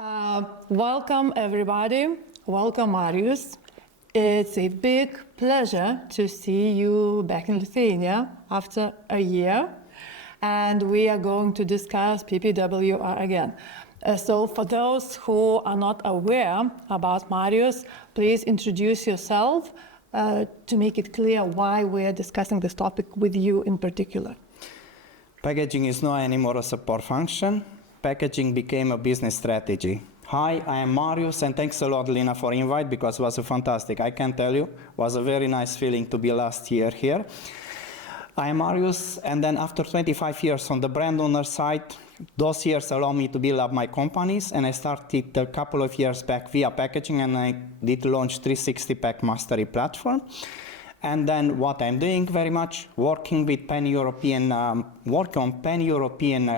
Welcome everybody. Welcome Marius. It's a big pleasure to see you back in Lithuania after a year, and we are going to discuss PPWR again. So for those who are not aware about Marius, please introduce yourself to make it clear why we are discussing this topic with you in particular. Packaging is not anymore a support function. Packaging became a business strategy. Hi, I am Marius, and thanks a lot, Lina, for invite, because it was fantastic. I can tell you, it was a very nice feeling to be last year here. I am Marius, and then after 25 years on the brand owner side, those years allow me to build up my companies, and I started a couple of years back via packaging, and I did launch 360 Pack Mastery platform. And then what I'm doing very much, working with pan-European, work on pan-European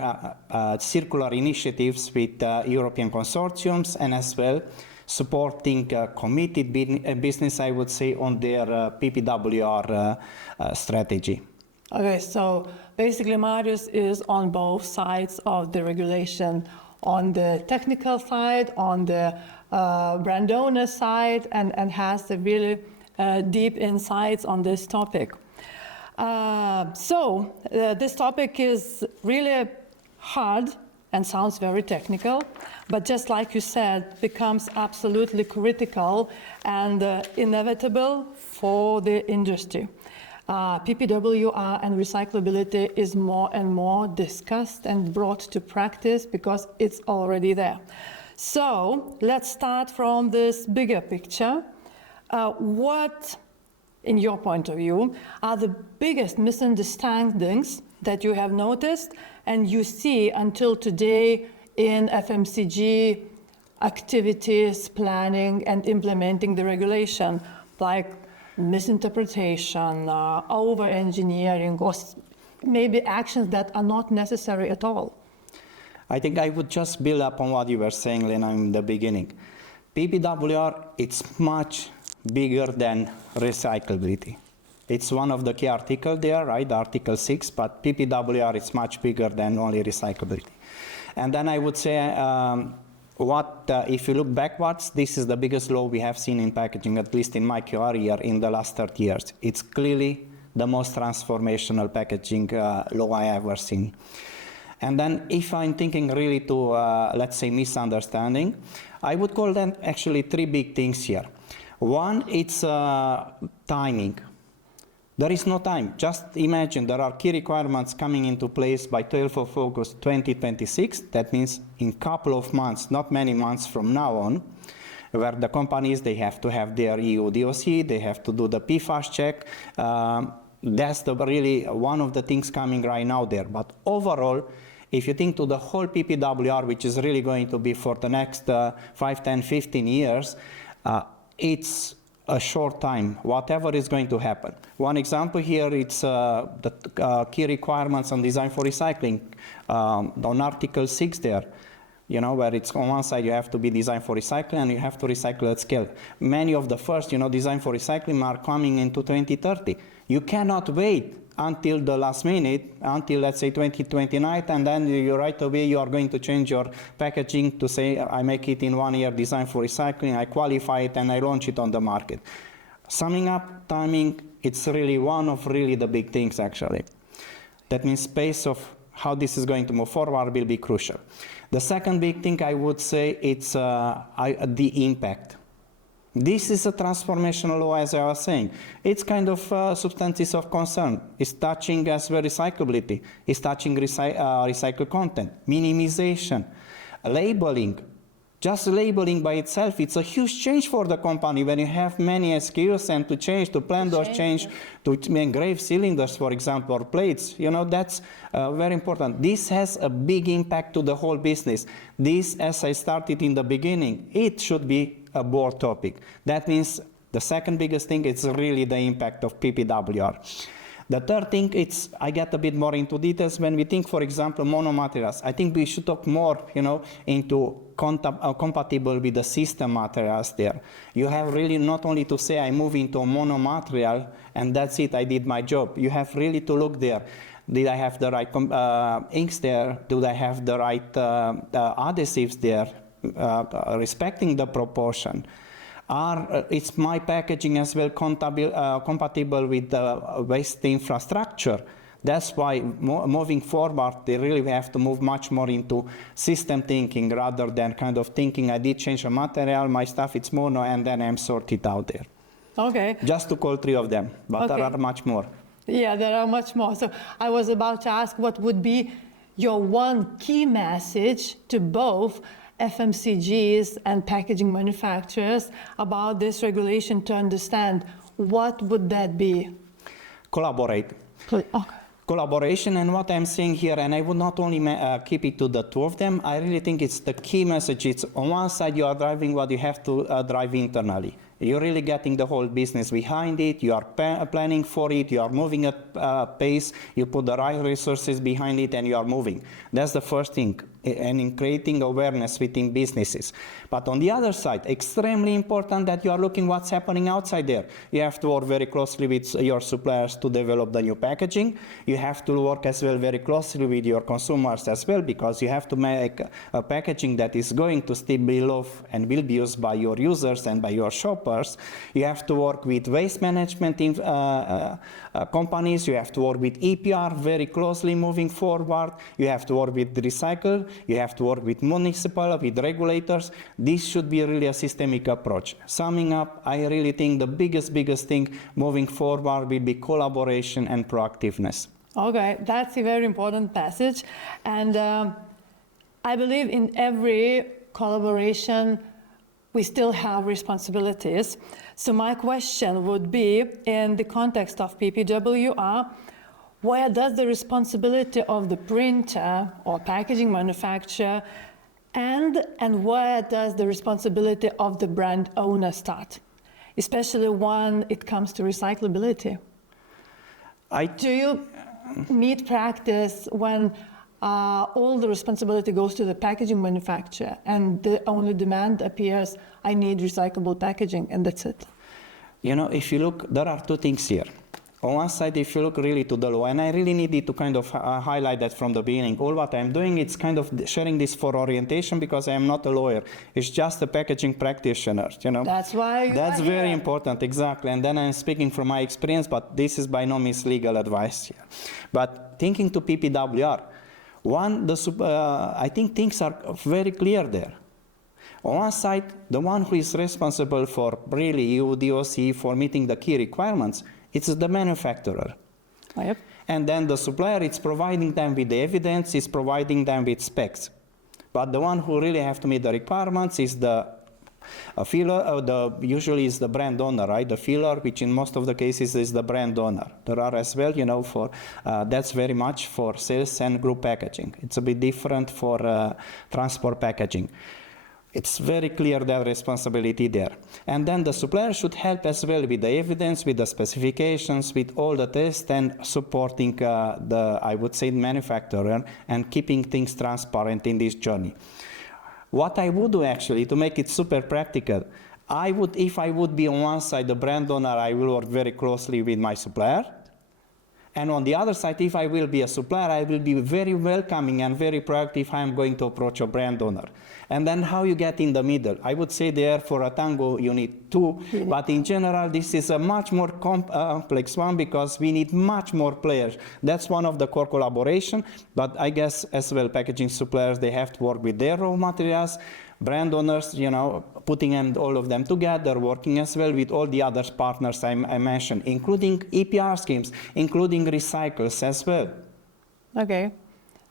circular initiatives with European consortiums, and as well supporting committed business, I would say, on their PPWR strategy. Okay, so basically Marius is on both sides of the regulation, on the technical side, on the brand owner side, and has a really deep insights on this topic. This topic is really hard and sounds very technical, but just like you said, becomes absolutely critical and inevitable for the industry. PPWR and recyclability is more and more discussed and brought to practice because it's already there. So let's start from this bigger picture. What, in your point of view, are the biggest misunderstandings that you have noticed and you see until today in FMCG activities, planning and implementing the regulation, like misinterpretation, over-engineering, or maybe actions that are not necessary at all? I think I would just build up on what you were saying, Lena, in the beginning. PPWR, it's much bigger than recyclability. It's one of the key articles there, right? Article 6, but PPWR is much bigger than only recyclability. And then I would say, if you look backwards, this is the biggest law we have seen in packaging, at least in my career, in the last 30 years. It's clearly the most transformational packaging law I ever seen. And then if I'm thinking really to, let's say, misunderstanding, I would call them actually three big things here. One, it's timing. There is no time. Just imagine there are key requirements coming into place by 12th of August 2026. That means in a couple of months, not many months from now on, where the companies, they have to have their EU DOC, they have to do the PFAS check. That's really one of the things coming right now there. But overall, if you think to the whole PPWR, which is really going to be for the next 5, 10, 15 years, it's a short time, whatever is going to happen. One example here, it's the key requirements on design for recycling, on Article 6 there, you know, where it's on one side you have to be designed for recycling and you have to recycle at scale. Many of the first, design for recycling are coming into 2030. You cannot wait until the last minute, until let's say 2029, and then you right away you are going to change your packaging to say, I make it in 1 year design for recycling, I qualify it and I launch it on the market. Summing up, timing, it's really one of the big things actually. That means space of how this is going to move forward will be crucial. The second big thing I would say, it's the impact. This is a transformational law, as I was saying. It's kind of substances of concern. It's touching as well recyclability. It's touching recycled content, minimization, labeling. Just labeling by itself, it's a huge change for the company when you have many SKUs and to change, to plan those change, to engrave cylinders, for example, or plates. That's very important. This has a big impact to the whole business. This, as I started in the beginning, it should be a board topic. That means the second biggest thing is really the impact of PPWR. The third thing, I get a bit more into details when we think, for example, monomaterials. I think we should talk more, into compatible with the system materials there. You have really not only to say I move into a monomaterial and that's it, I did my job. You have really to look there. Did I have the right inks there? Do I have the right adhesives there? respecting the proportion, it's my packaging as well compatible with the waste infrastructure. That's why moving forward, they really have to move much more into system thinking rather than kind of thinking, I did change the material, my stuff it's mono, and then I'm sorted out there. Okay. Just to call 3 of them, but Okay. there are much more. Yeah, there are much more. So I was about to ask what would be your one key message to both FMCGs and packaging manufacturers about this regulation to understand. What would that be? Collaborate. Okay. Collaboration, and what I'm saying here, and I would not only keep it to the 2 of them, I really think it's the key message. It's on one side you are driving what you have to drive internally. You're really getting the whole business behind it, you are planning for it, you are moving at pace, you put the right resources behind it, and you are moving. That's the first thing, and in creating awareness within businesses. But on the other side, extremely important that you are looking what's happening outside there. You have to work very closely with your suppliers to develop the new packaging. You have to work as well very closely with your consumers as well, because you have to make a packaging that is going to still be loved and will be used by your users and by your shoppers. You have to work with waste management companies. You have to work with EPR very closely moving forward. You have to work with Recycle. You have to work with municipal, with regulators. This should be really a systemic approach. Summing up, I really think the biggest thing moving forward will be collaboration and proactiveness. Okay, that's a very important passage. And I believe in every collaboration, we still have responsibilities. So my question would be, in the context of PPWR, where does the responsibility of the printer or packaging manufacturer end, and where does the responsibility of the brand owner start, especially when it comes to recyclability? Do you meet practice when all the responsibility goes to the packaging manufacturer and the only demand appears, I need recyclable packaging, and that's it? You know, if you look, there are 2 things here. On one side, if you look really to the law, and I really needed to kind of highlight that from the beginning, all what I'm doing, it's kind of sharing this for orientation, because I am not a lawyer. It's just a packaging practitioner, you know. That's why you That's are very here. important, exactly. And then I'm speaking from my experience, but this is by no means legal advice here. But thinking to PPWR, I think things are very clear there. On one side, the one who is responsible for really EU DOC for meeting the key requirements, it's the manufacturer. Yep. And then the supplier is providing them with the evidence, is providing them with specs. But the one who really have to meet the requirements is the filler, usually is the brand owner, right? The filler, which in most of the cases is the brand owner. There are as well, you know, that's very much for sales and group packaging. It's a bit different for transport packaging. It's very clear their responsibility there. And then the supplier should help as well with the evidence, with the specifications, with all the tests, and supporting I would say, manufacturer, and keeping things transparent in this journey. What I would do actually, to make it super practical, if I would be on one side the brand owner, I will work very closely with my supplier. And on the other side, if I will be a supplier, I will be very welcoming and very proactive how I'm going to approach a brand owner. And then how you get in the middle. I would say there for a tango you need 2, but in general this is a much more complex one, because we need much more players. That's one of the core collaboration, but I guess as well packaging suppliers, they have to work with their raw materials, brand owners, you know, putting all of them together, working as well with all the other partners I mentioned, including EPR schemes, including recycles as well. Okay.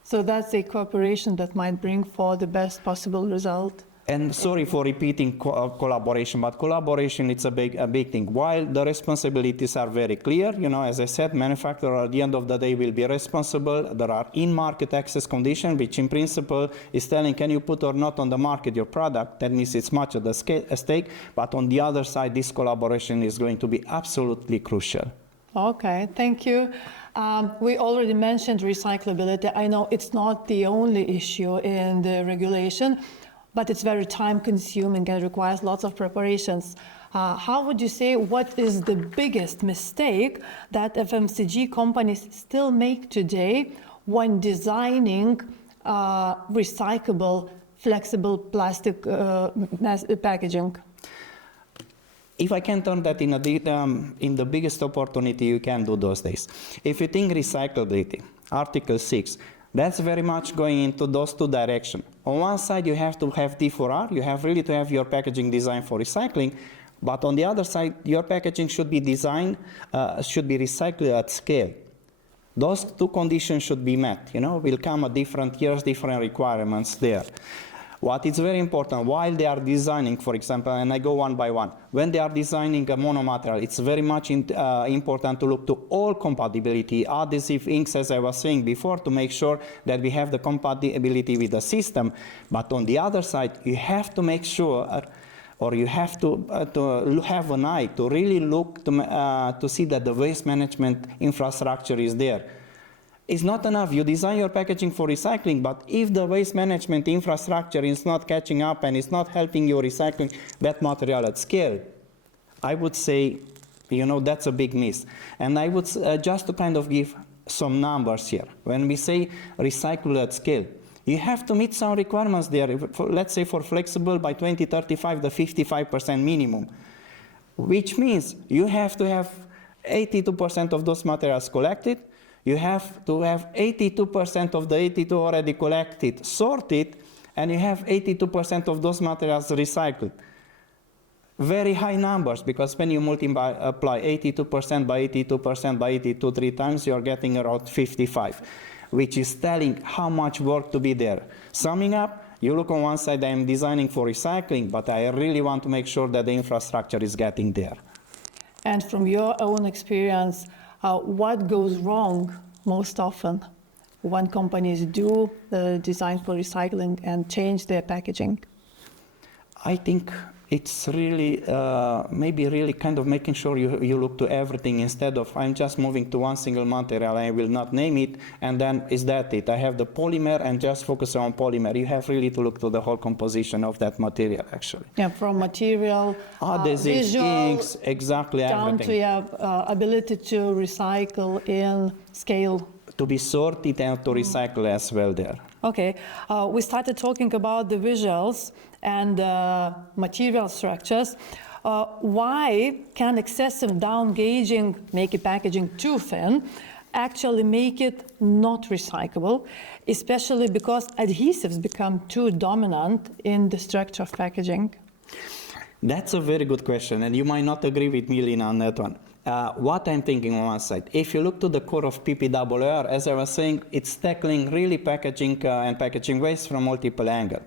So that's a cooperation that might bring for the best possible result. And sorry for repeating collaboration, but collaboration, it's a big thing. While the responsibilities are very clear, you know, as I said, manufacturer at the end of the day will be responsible. There are in-market access conditions, which in principle is telling, can you put or not on the market your product? That means it's much at the stake. But on the other side, this collaboration is going to be absolutely crucial. Okay, thank you. We already mentioned recyclability. I know it's not the only issue in the regulation, but it's very time-consuming and requires lots of preparations. How would you say, what is the biggest mistake that FMCG companies still make today when designing recyclable flexible plastic packaging? If I can turn that in the biggest opportunity you can do those days. If you think recyclability, Article 6, that's very much going into those two directions. On one side, you have to have D4R, you have really to have your packaging designed for recycling, but on the other side, your packaging should be designed, should be recycled at scale. Those two conditions should be met. Will come at different years, different requirements there. What is very important, while they are designing, for example, and I go one by one, when they are designing a monomaterial, it's very much important to look to all compatibility, adhesive inks, as I was saying before, to make sure that we have the compatibility with the system. But on the other side, you have to make sure, or you have to have an eye to really look to see that the waste management infrastructure is there. It's not enough. You design your packaging for recycling, but if the waste management infrastructure is not catching up and is not helping you recycling that material at scale, I would say, that's a big miss. And I would just to kind of give some numbers here. When we say recycle at scale, you have to meet some requirements there. Let's say for flexible by 2035, the 55% minimum, which means you have to have 82% of those materials collected. You have to have 82% of the 82 already collected, sorted, and you have 82% of those materials recycled. Very high numbers, because when you apply 82% by 82% by 82 3 times, you're getting around 55, which is telling how much work to be there. Summing up, you look on one side, I'm designing for recycling, but I really want to make sure that the infrastructure is getting there. And from your own experience, what goes wrong most often when companies do the design for recycling and change their packaging? I think it's really, maybe really kind of making sure you look to everything instead of I'm just moving to one single material, I will not name it, and then is that it? I have the polymer and just focus on polymer. You have really to look to the whole composition of that material, actually. Yeah, from material, adhesives, visual, inks, exactly down everything. to your ability to recycle in scale. To be sorted and to recycle as well there. Okay, we started talking about the visuals and material structures. Why can excessive down gauging, make a packaging too thin, actually make it not recyclable, especially because adhesives become too dominant in the structure of packaging? That's a very good question, and you might not agree with me, Lina, on that one. What I'm thinking on one side, if you look to the core of PPWR, as I was saying, it's tackling really packaging and packaging waste from multiple angles.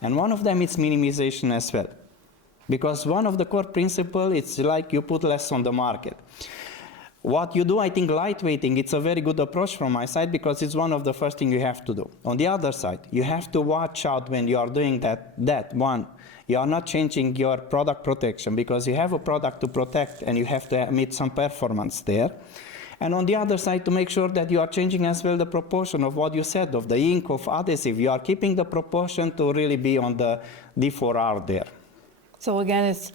And one of them is minimization as well. Because one of the core principles, it's like you put less on the market. What you do, I think lightweighting, it's a very good approach from my side because it's one of the first things you have to do. On the other side, you have to watch out when you are doing that one. You are not changing your product protection because you have a product to protect and you have to meet some performance there. And on the other side, to make sure that you are changing as well the proportion of what you said, of the ink, of adhesive. You are keeping the proportion to really be on the D4R there. So again, it's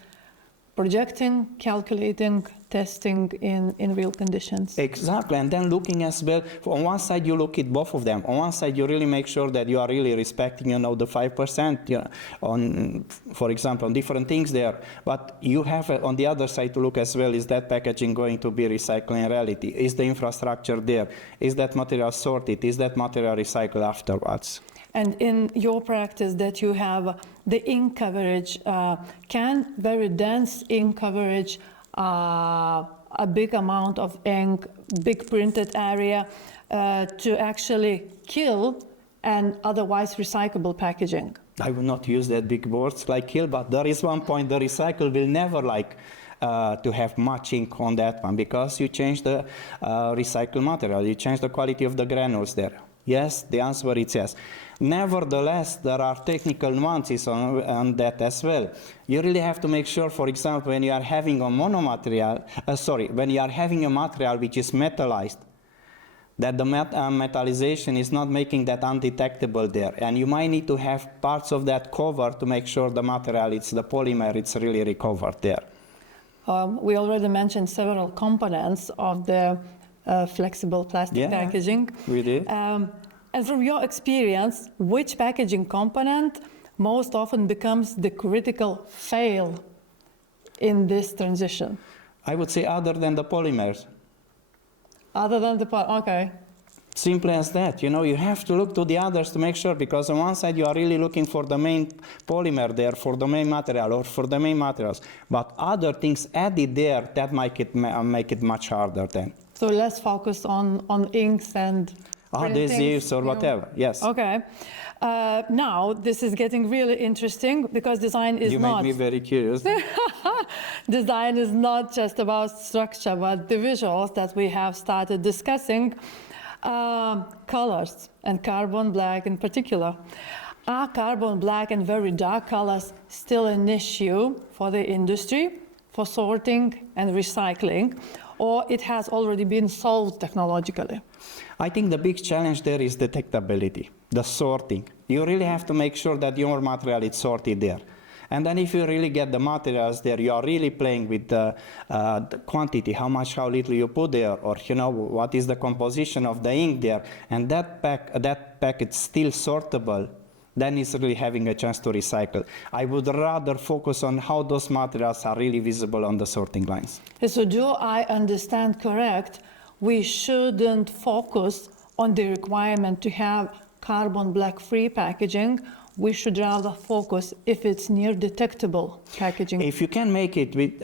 projecting, calculating, testing in real conditions. Exactly, and then looking as well, on one side you look at both of them. On one side you really make sure that you are really respecting, the 5%, on, for example, on different things there. But you have on the other side to look as well, is that packaging going to be recycled in reality? Is the infrastructure there? Is that material sorted? Is that material recycled afterwards? And in your practice that you have the ink coverage, can very dense ink coverage, a big amount of ink, big printed area, to actually kill an otherwise recyclable packaging? I will not use that big words like kill, but there is one point, the recycle will never like to have much ink on that one because you change the recycled material, you change the quality of the granules there. Yes, the answer is yes. Nevertheless, there are technical nuances on that as well. You really have to make sure, for example, when you are having a when you are having a material which is metallized, that the metallization is not making that undetectable there. And you might need to have parts of that covered to make sure the material, it's the polymer, it's really recovered there. We already mentioned several components of the flexible plastic packaging. We did. And from your experience, which packaging component most often becomes the critical fail in this transition? I would say other than the polymers. Other than okay. Simple as that. You have to look to the others to make sure, because on one side you are really looking for the main polymer there, for the main material or for the main materials, but other things added there that make it much harder then. So let's focus on inks and adhesives or whatever. Yes. Okay. Now this is getting really interesting because design is not. You make me very curious. Design is not just about structure, but the visuals that we have started discussing. Colors and carbon black in particular. Are carbon black and very dark colors still an issue for the industry, for sorting and recycling, or it has already been solved technologically? I think the big challenge there is detectability, the sorting. You really have to make sure that your material is sorted there. And then if you really get the materials there, you are really playing with the quantity, how little you put there, or what is the composition of the ink there, and that packet still sortable, then it's really having a chance to recycle. I would rather focus on how those materials are really visible on the sorting lines. So do I understand correct? We shouldn't focus on the requirement to have carbon black free packaging. We should rather focus if it's near detectable packaging. If you can make it with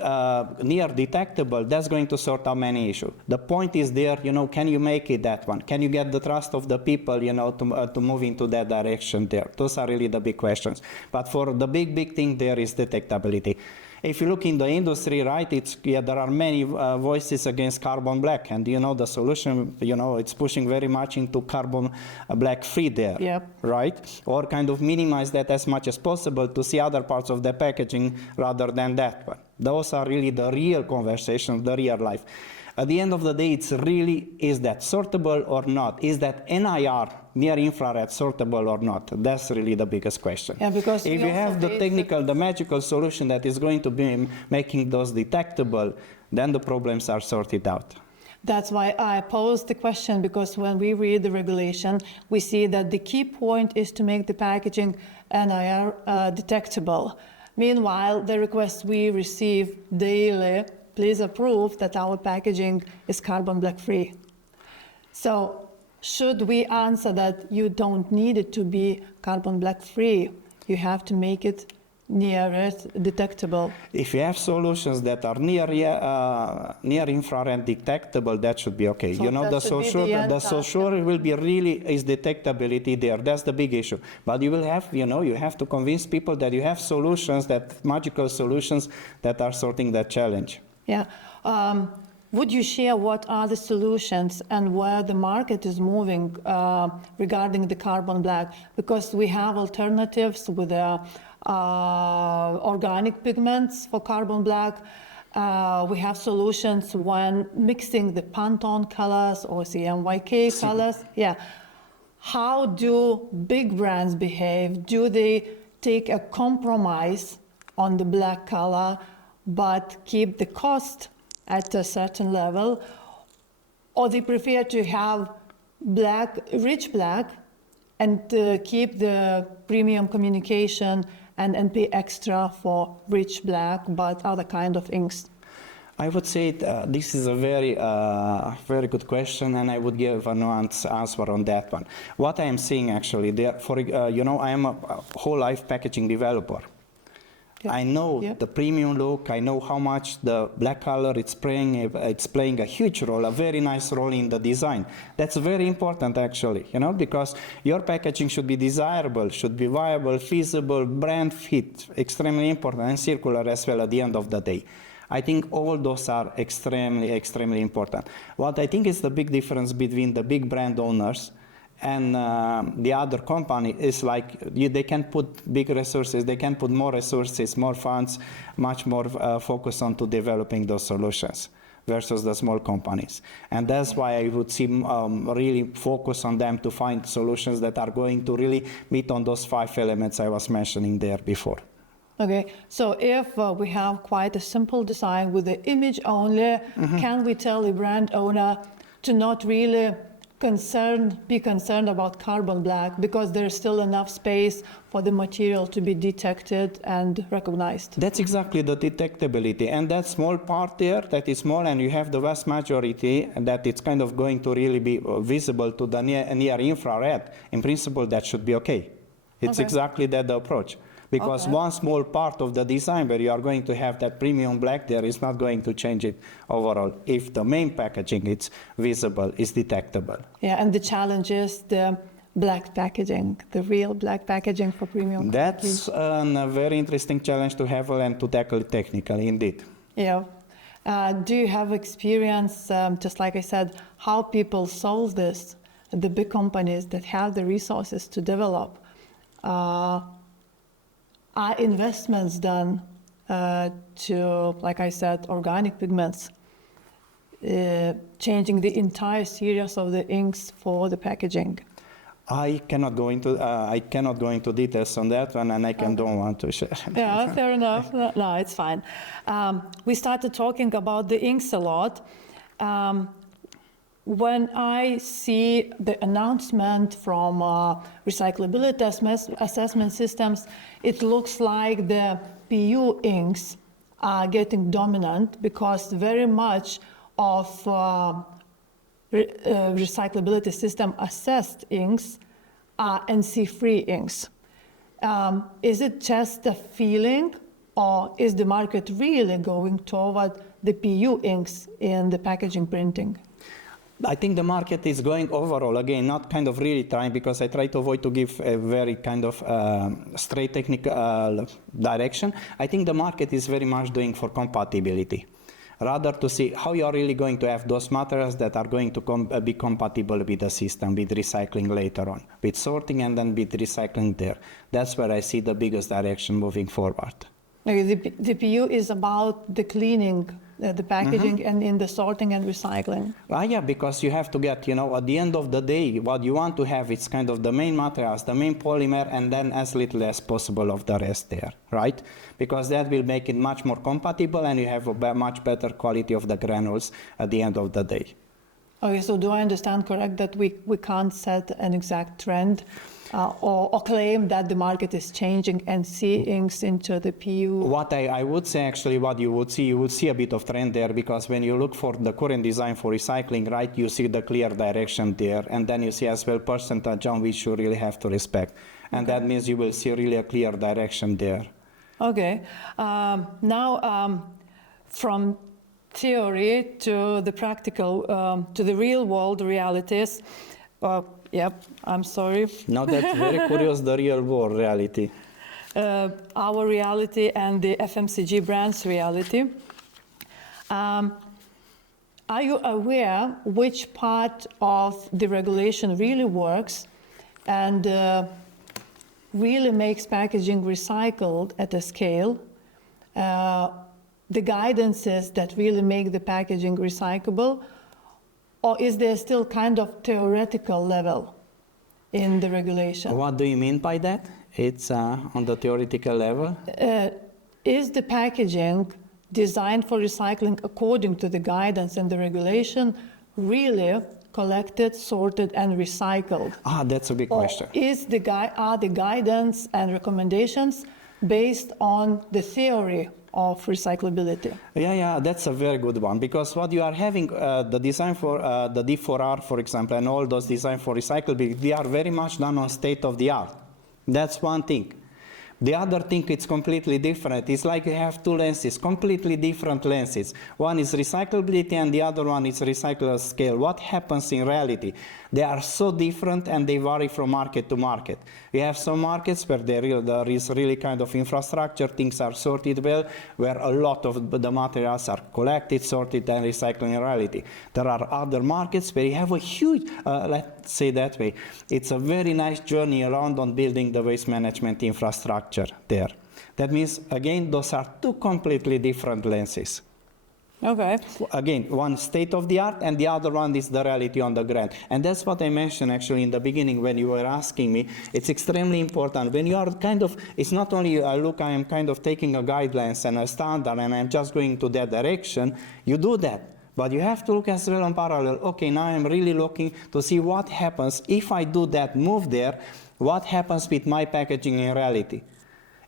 near detectable, that's going to sort out many issues. The point is there, can you make it that one? Can you get the trust of the people, to move into that direction there? Those are really the big questions. But for the big thing there is detectability. If you look in the industry, right, there are many voices against carbon black, and the solution, it's pushing very much into carbon black free there, yep. Right? Or kind of minimize that as much as possible to see other parts of the packaging rather than that one. Those are really the real conversations, the real life. At the end of the day, it's really, is that sortable or not? Is that NIR, near infrared, sortable or not? That's really the biggest question. Yeah, because if you have the technical, the magical solution that is going to be making those detectable, then the problems are sorted out. That's why I posed the question, because when we read the regulation, we see that the key point is to make the packaging NIR detectable. Meanwhile, the requests we receive daily, please approve that our packaging is carbon black free. So should we answer that you don't need it to be carbon black free? You have to make it near detectable. If you have solutions that are near infrared detectable, that should be okay. So the so sure will be really is detectability there. That's the big issue. But you will have, you have to convince people that you have solutions, that magical solutions that are sorting that challenge. Yeah. Would you share what are the solutions and where the market is moving regarding the carbon black? Because we have alternatives with organic pigments for carbon black. We have solutions when mixing the Pantone colors or CMYK colors. Yeah. How do big brands behave? Do they take a compromise on the black color but keep the cost at a certain level, or they prefer to have rich black, and keep the premium communication and pay extra for rich black, but other kind of inks? I would say this is a very good question, and I would give a nuanced answer on that one. What I am seeing actually, I am a whole life packaging developer. Yep. I know the premium look, I know how much the black color it's playing a huge role, a very nice role in the design. That's very important actually, because your packaging should be desirable, should be viable, feasible, brand fit, extremely important, and circular as well at the end of the day. I think all those are extremely, extremely important. What I think is the big difference between the big brand owners and the other company is they can put big resources, they can put more resources, more funds, much more focus on to developing those solutions versus the small companies. And that's why I would see really focus on them to find solutions that are going to really meet on those 5 elements I was mentioning there before. Okay, so if we have quite a simple design with the image only, can we tell the brand owner to not really be concerned about carbon black because there's still enough space for the material to be detected and recognized. That's exactly the detectability. And that small part there, that is small, and you have the vast majority that it's kind of going to really be visible to the near infrared. In principle, that should be okay. It's exactly that the approach. Because one small part of the design where you are going to have that premium black there is not going to change it overall if the main packaging is visible, is detectable. Yeah, and the challenge is the black packaging, the real black packaging for premium. That's a very interesting challenge to have and to tackle technically, indeed. Yeah. Do you have experience, just like I said, how people solve this, the big companies that have the resources to develop? Are investments done to, like I said, organic pigments, changing the entire series of the inks for the packaging? I cannot go into details on that one, and don't want to share. Yeah, fair enough. No, it's fine. We started talking about the inks a lot. When I see the announcement from recyclability assessment systems, it looks like the PU inks are getting dominant because very much of recyclability system assessed inks are NC-free inks. Is it just a feeling, or is the market really going toward the PU inks in the packaging printing? I think the market is going overall, again, not kind of really trying, because I try to avoid to give a very kind of straight technical direction. I think the market is very much doing for compatibility, rather to see how you are really going to have those materials that are going to be compatible with the system, with recycling later on, with sorting and then with recycling there. That's where I see the biggest direction moving forward. Okay, the PU is about the cleaning, the packaging, and in the sorting and recycling. Yeah, because you have to get, at the end of the day, what you want to have is kind of the main materials, the main polymer, and then as little as possible of the rest there, right? Because that will make it much more compatible, and you have a much better quality of the granules at the end of the day. Okay, so do I understand correct that we can't set an exact trend or claim that the market is changing and see inks into the PU? What I would say, actually, what you would see a bit of trend there, because when you look for the current design for recycling, right, you see the clear direction there, and then you see as well percentage on which you really have to respect. And that means you will see really a clear direction there. Okay. Now, from theory to the practical, to the real world realities. Yep, I'm sorry. Now that's very curious, the real world reality. Our reality and the FMCG brand's reality. Are you aware which part of the regulation really works and really makes packaging recycled at a scale? The guidances that really make the packaging recyclable, or is there still kind of theoretical level in the regulation? What do you mean by that? It's on the theoretical level? Is the packaging designed for recycling according to the guidance and the regulation really collected, sorted, and recycled? That's a big question. Are the guidance and recommendations based on the theory of recyclability? Yeah, that's a very good one, because what you are having, the design for the D4R, for example, and all those design for recyclability, they are very much done on state of the art. That's one thing. The other thing, it's completely different. It's like you have two lenses, completely different lenses. One is recyclability and the other one is recyclable scale. What happens in reality? They are so different and they vary from market to market. We have some markets where there is really kind of infrastructure, things are sorted well, where a lot of the materials are collected, sorted, and recycled in reality. There are other markets where you have a huge, let's say that way, it's a very nice journey around on building the waste management infrastructure there. That means, again, those are two completely different lenses. Okay. Again, one state of the art and the other one is the reality on the ground. And that's what I mentioned actually in the beginning when you were asking me. It's extremely important. When you are kind of, it's not only, look, I am kind of taking a guidelines and a standard and I'm just going to that direction. You do that. But you have to look as well in parallel. Okay, now I'm really looking to see what happens if I do that move there, what happens with my packaging in reality.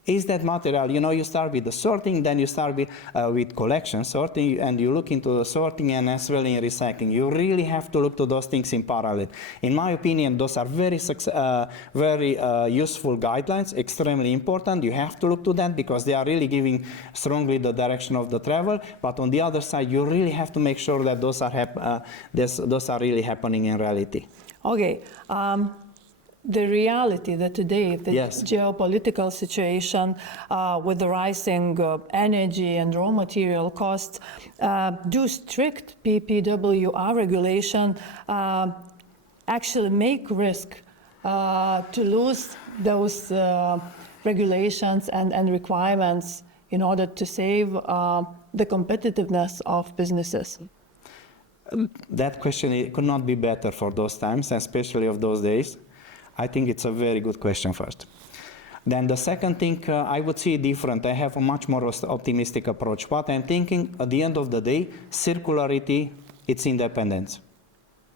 Is that material, you start with the sorting, then you start with collection sorting, and you look into the sorting and as well in recycling. You really have to look to those things in parallel. In my opinion, those are very useful guidelines, extremely important. You have to look to that because they are really giving strongly the direction of the travel. But on the other side, you really have to make sure that those are really happening in reality. Okay. The reality that today, the Yes. geopolitical situation with the rising energy and raw material costs, do strict PPWR regulation actually make risk to lose those regulations and requirements in order to save the competitiveness of businesses? That question could not be better for those times, especially of those days. I think it's a very good question first. Then the second thing, I would see different. I have a much more optimistic approach. What I'm thinking, at the end of the day, circularity, it's independence.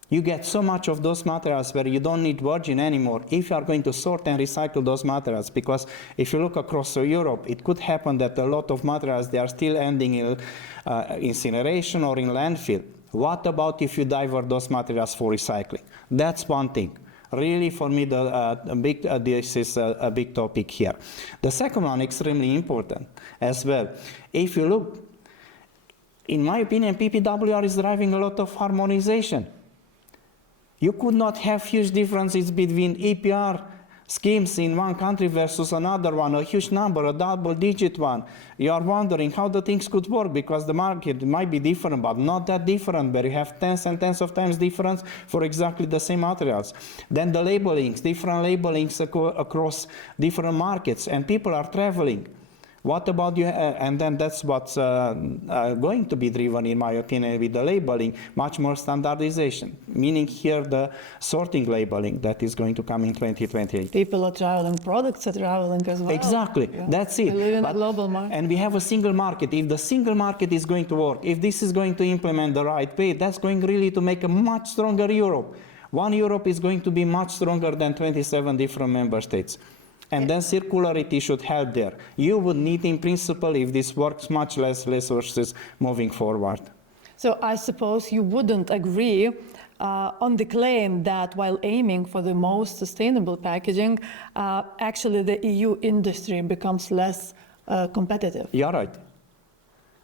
You get so much of those materials where you don't need virgin anymore if you are going to sort and recycle those materials. Because if you look across Europe, it could happen that a lot of materials, they are still ending in incineration or in landfill. What about if you divert those materials for recycling? That's one thing. Really, for me, this is a big topic here. The second one, extremely important as well. If you look, in my opinion, PPWR is driving a lot of harmonization. You could not have huge differences between EPR schemes in one country versus another one, a huge number, a double-digit one. You are wondering how the things could work because the market might be different, but not that different, where you have tens and tens of times difference for exactly the same materials. Then the labelings, different labelings across different markets, and people are traveling. What about you? And then that's what's going to be driven, in my opinion, with the labeling, much more standardization, meaning here the sorting labeling that is going to come in 2028. People are traveling, products are traveling as well. Exactly, Yeah. that's it. We live in a global market. And we have a single market. If the single market is going to work, if this is going to implement the right way, that's going really to make a much stronger Europe. One Europe is going to be much stronger than 27 different member states. And then circularity should help there. You would need, in principle, if this works, much less resources moving forward. So I suppose you wouldn't agree on the claim that while aiming for the most sustainable packaging, actually the EU industry becomes less competitive. You're right.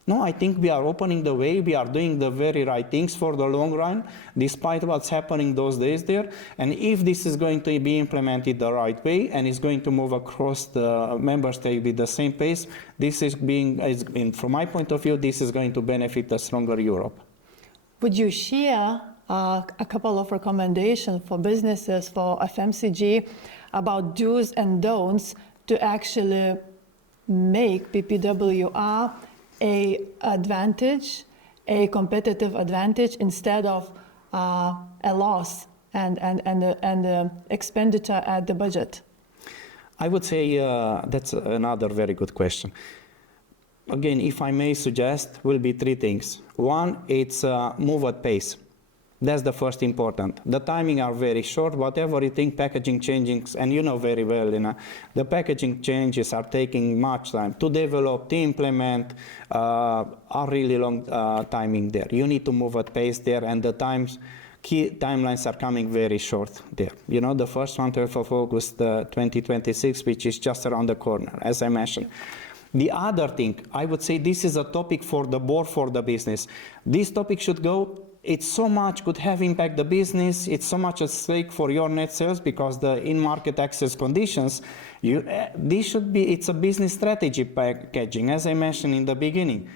No, I think we are opening the way. We are doing the very right things for the long run, despite what's happening those days there. And if this is going to be implemented the right way and is going to move across the member state with the same pace, this is from my point of view, this is going to benefit a stronger Europe. Would you share a couple of recommendations for businesses, for FMCG, about do's and don'ts to actually make PPWR a competitive advantage instead of a loss and expenditure at the budget? I would say that's another very good question. Again, if I may suggest, will be three things. One, it's move at pace. That's the first important. The timing are very short. Whatever you think, packaging changes, and you know very well, the packaging changes are taking much time to develop, to implement, are really long timing there. You need to move at pace there, and the key timelines are coming very short there. The first one, 12th of August 2026, which is just around the corner, as I mentioned. The other thing, I would say this is a topic for the board, for the business. This topic should go. It's so much could have impact the business. It's so much at stake for your net sales because the in-market access conditions. It's a business strategy packaging, as I mentioned in the beginning.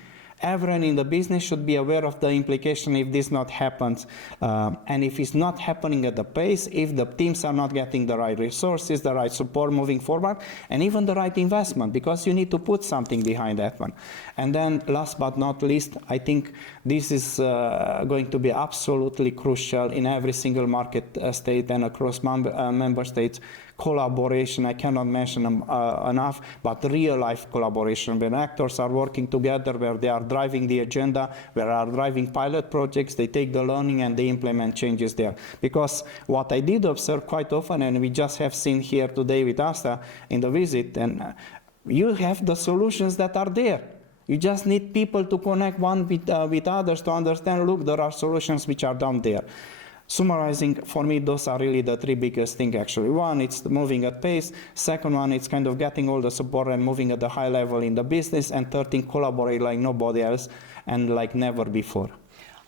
Everyone in the business should be aware of the implication if this not happens, and if it's not happening at the pace, if the teams are not getting the right resources, the right support moving forward, and even the right investment, because you need to put something behind that one. And then last but not least, I think this is going to be absolutely crucial in every single market state and across member states. Collaboration, I cannot mention enough, but real life collaboration when actors are working together, where they are driving the agenda, we are driving pilot projects, they take the learning and they implement changes there. Because what I did observe quite often, and we just have seen here today with Asta in the visit, and you have the solutions that are there. You just need people to connect one with others to understand, look, there are solutions which are down there. Summarizing, for me, those are really the three biggest things, actually. One, it's moving at pace. Second one, it's kind of getting all the support and moving at the high level in the business. And third thing, collaborate like nobody else and like never before.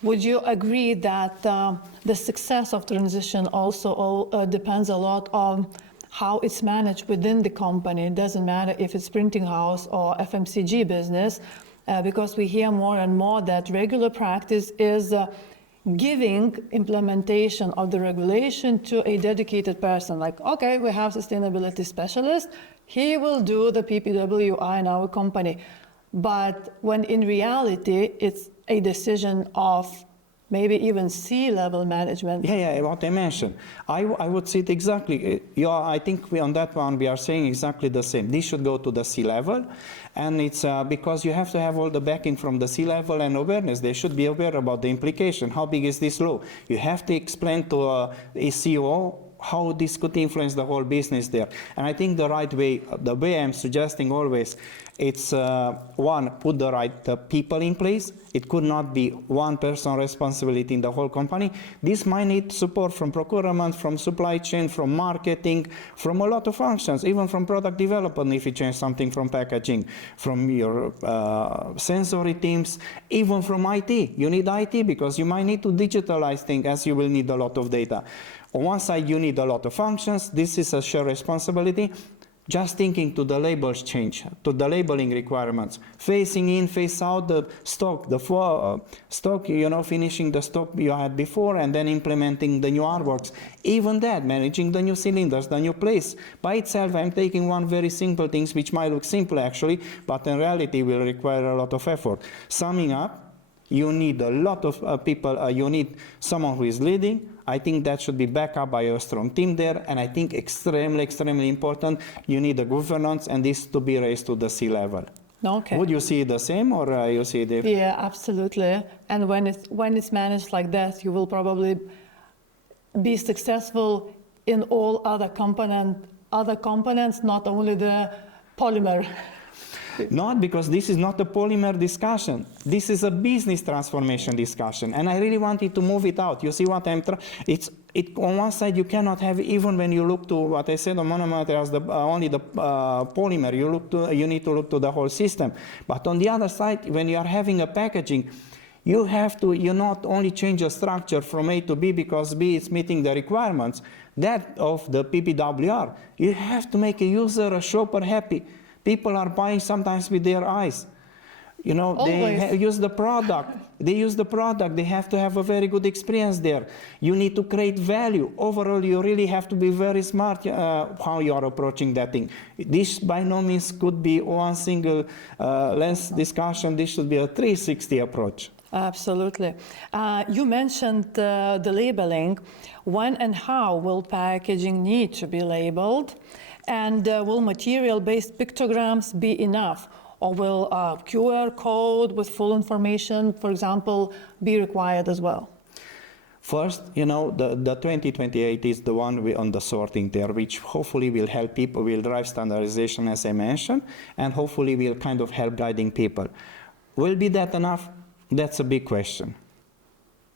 Would you agree that the success of transition also depends a lot on how it's managed within the company? It doesn't matter if it's printing house or FMCG business, because we hear more and more that regular practice is giving implementation of the regulation to a dedicated person. Like, okay, we have sustainability specialist, he will do the PPWR in our company. But when in reality, it's a decision of maybe even C-level management. Yeah, what I mentioned. I would say it exactly. I think on that one, we are saying exactly the same. This should go to the C-level. And it's because you have to have all the backing from the C-level and awareness. They should be aware about the implication. How big is this law? You have to explain to a CEO how this could influence the whole business there. And I think the right way, the way I'm suggesting always, it's one, put the right people in place. It could not be one person responsibility in the whole company. This might need support from procurement, from supply chain, from marketing, from a lot of functions, even from product development if you change something from packaging, from your sensory teams, even from IT. You need IT because you might need to digitalize things as you will need a lot of data. On one side, you need a lot of functions. This is a shared responsibility. Just thinking to the labels change, to the labeling requirements, phasing in, phase out the stock, the stock, finishing the stock you had before and then implementing the new artworks. Even that, managing the new cylinders, the new place. By itself, I'm taking one very simple things which might look simple actually, but in reality will require a lot of effort. Summing up, you need a lot of people, you need someone who is leading. I think that should be backed up by a strong team there, and I think extremely important, you need the governance and this to be raised to the C-level. Okay. Would you see the same or you see it? Yeah, absolutely. And when it's managed like that, you will probably be successful in all other components, not only the polymer. Not because this is not a polymer discussion. This is a business transformation discussion, and I really wanted to move it out. You see what I'm trying? On one side, you cannot have, even when you look to what I said on monomaterials, only the polymer. You need to look to the whole system. But on the other side, when you are having a packaging, you not only change the structure from A to B because B is meeting the requirements that of the PPWR. You have to make a user, a shopper happy. People are buying sometimes with their eyes. They use the product. They have to have a very good experience there. You need to create value. Overall, you really have to be very smart how you are approaching that thing. This by no means could be one single lens discussion. This should be a 360 approach. Absolutely. You mentioned the labeling. When and how will packaging need to be labeled? And will material-based pictograms be enough? Or will QR code with full information, for example, be required as well? First, the 2028 is the one on the sorting there, which hopefully will help people, will drive standardization, as I mentioned, and hopefully will kind of help guiding people. Will be that enough? That's a big question.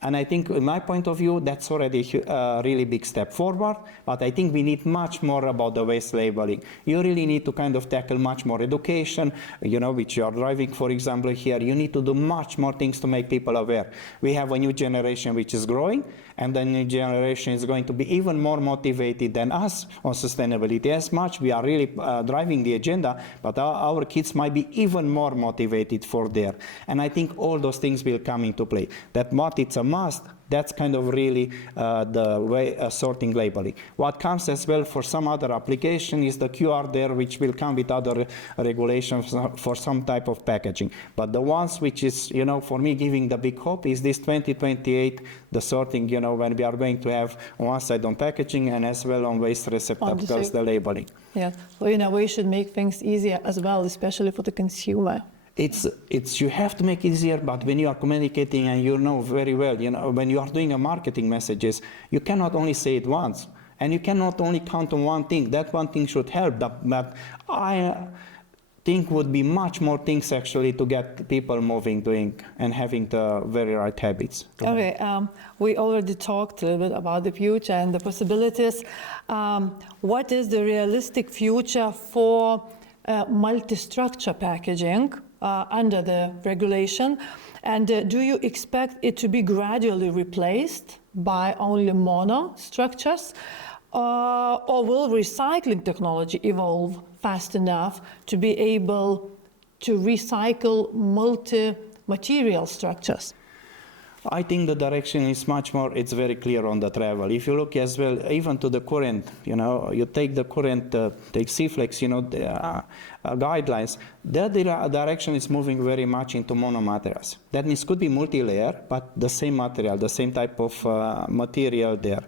And I think, in my point of view, that's already a really big step forward. But I think we need much more about the waste labeling. You really need to kind of tackle much more education, which you are driving, for example, here. You need to do much more things to make people aware. We have a new generation which is growing, and the new generation is going to be even more motivated than us on sustainability. As much we are really driving the agenda, but our kids might be even more motivated for there. And I think all those things will come into play. That what it's a must, that's kind of really the way sorting labeling. What comes as well for some other application is the QR there, which will come with other regulations for some type of packaging. But the ones which is, for me giving the big hope is this 2028, the sorting, when we are going to have on one side on packaging and as well on waste receptacles, the labeling. Yeah, well, we should make things easier as well, especially for the consumer. it's you have to make it easier, but when you are communicating and you know very well, when you are doing a marketing messages, you cannot only say it once, and you cannot only count on one thing. That one thing should help, but I think would be much more things actually to get people moving, doing, and having the very right habits. Okay, we already talked a little bit about the future and the possibilities. What is the realistic future for multi-structure packaging under the regulation? And do you expect it to be gradually replaced by only mono structures? Or will recycling technology evolve fast enough to be able to recycle multi-material structures? I think the direction is much more, it's very clear on the travel. If you look as well, even to the current, you take the current, take CFLEX, the guidelines, that direction is moving very much into monomaterials. That means could be multi-layer, but the same material, the same type of material there.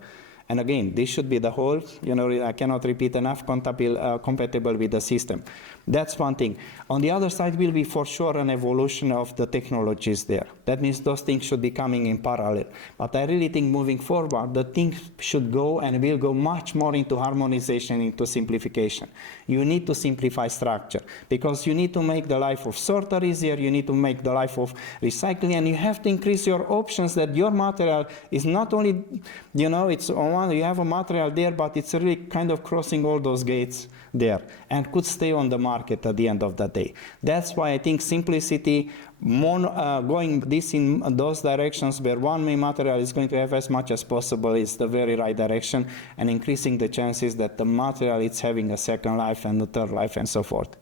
And again, this should be the whole, I cannot repeat enough, compatible with the system. That's one thing. On the other side will be for sure an evolution of the technologies there. That means those things should be coming in parallel. But I really think moving forward, the things should go and will go much more into harmonization, into simplification. You need to simplify structure because you need to make the life of sorter easier, you need to make the life of recycling, and you have to increase your options that your material is not only, it's on one, you have a material there, but it's really kind of crossing all those gates there and could stay on the market at the end of the day. That's why I think simplicity, going this in those directions where one main material is going to have as much as possible is the very right direction, and increasing the chances that the material is having a second life and a third life and so forth.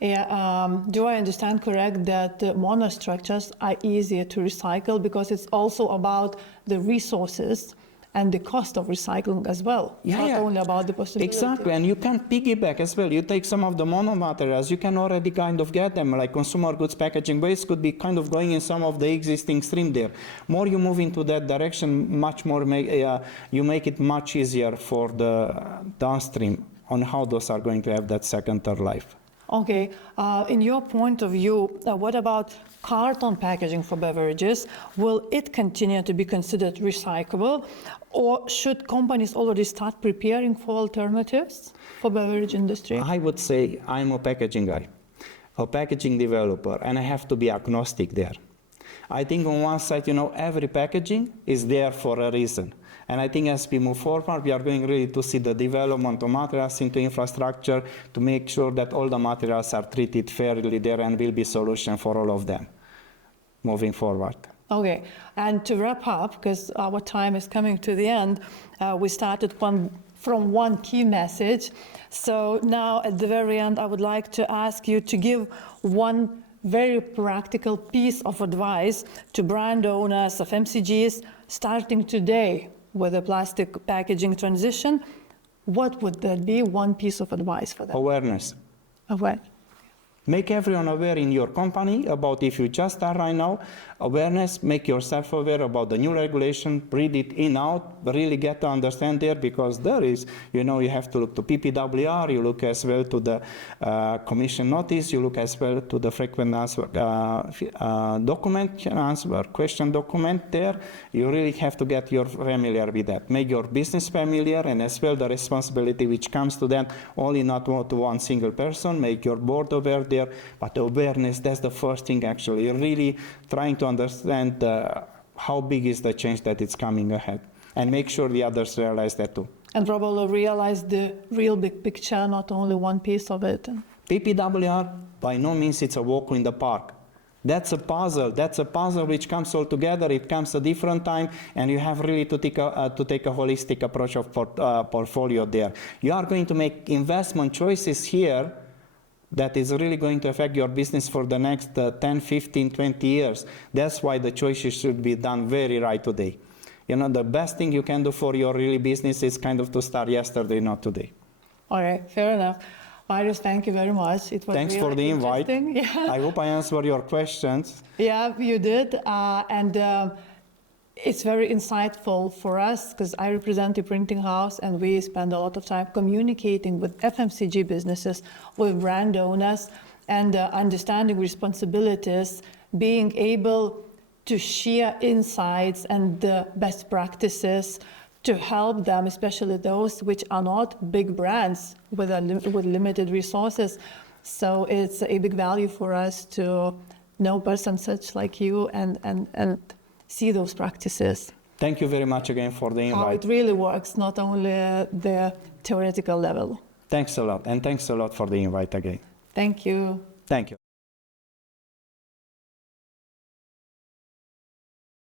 Yeah, do I understand correct that monostructures are easier to recycle because it's also about the resources and the cost of recycling as well, not only about the possibility. Exactly, and you can piggyback as well. You take some of the monomaterials, you can already kind of get them, like consumer goods packaging waste could be kind of going in some of the existing stream there. More you move into that direction, much more you make it much easier for the downstream on how those are going to have that second, third life. Okay, in your point of view, what about carton packaging for beverages? Will it continue to be considered recyclable, or should companies already start preparing for alternatives for beverage industry? I would say I'm a packaging guy, a packaging developer, and I have to be agnostic there. I think on one side, every packaging is there for a reason. And I think as we move forward, we are going really to see the development of materials into infrastructure to make sure that all the materials are treated fairly there and will be solution for all of them moving forward. Okay, and to wrap up, because our time is coming to the end, we started from one key message. So now at the very end, I would like to ask you to give one very practical piece of advice to brand owners of MCGs starting today with the plastic packaging transition. What would that be, one piece of advice for them? Awareness. Of what? Make everyone aware in your company about, if you just start right now, awareness, make yourself aware about the new regulation, read it in, out, really get to understand there, because there is, you have to look to PPWR, you look as well to the commission notice, you look as well to the frequent answer question document there. You really have to get familiar with that. Make your business familiar, and as well the responsibility which comes to that, only not to one single person, make your board aware there, but awareness, that's the first thing actually. You're really trying to understand how big is the change that it's coming ahead, and make sure the others realize that too. And probably realize the real big picture, not only one piece of it. PPWR, by no means it's a walk in the park. That's a puzzle. That's a puzzle which comes all together. It comes a different time, and you have really to take a holistic approach of portfolio there. You are going to make investment choices here that is really going to affect your business for the next 10, 15, 20 years. That's why the choices should be done very right today. The best thing you can do for your really business is kind of to start yesterday, not today. All right, fair enough. Marius, thank you very much. It was Thanks really for the invite. Yeah. I hope I answered your questions. Yeah, you did. It's very insightful for us because I represent a printing house, and we spend a lot of time communicating with FMCG businesses, with brand owners, and understanding responsibilities, being able to share insights and best practices to help them, especially those which are not big brands with limited resources. So it's a big value for us to know persons such like you and see those practices. Thank you very much again for the invite. How it really works, not only the theoretical level. Thanks a lot, and thanks a lot for the invite again. Thank you. Thank you.